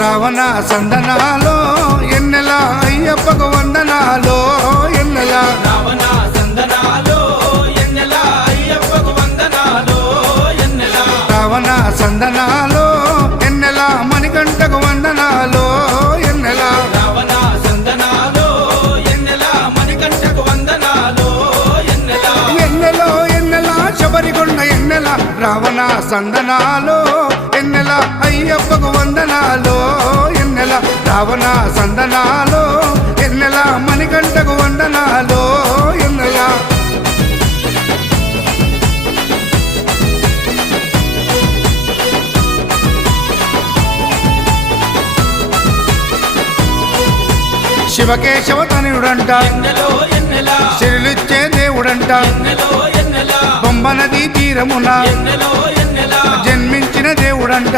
రావణ సందనాలో ఎన్నెల అయ్యప్పకు వందనాలో ఎన్నెల రావణ సందనాలో ఎన్నెల అయ్యప్పకు వందనాలో ఎన్నెల రావణ సందనాలో ఎన్నెల మణికంఠకు వందనాలో ఎన్నెల రావణ సందనాలో ఎన్నెల మణికంఠకు వందనాలో ఎన్నెల ఎన్నెలో ఎన్నెల శబరిగొండ ఎన్నెల రావణ సందనాలో ఎన్నెల అయ్యప్పకు వందనాలో రావణ సందనాలో ఎన్నెల మణికంఠకు వందనాలో ఎన్నెల శివకేశవ తనుడంట చెరులిచ్చే దేవుడంట ఎన్నెలో ఎన్నెల? బొమ్మ నదీ తీరమున జన్మించిన దేవుడంట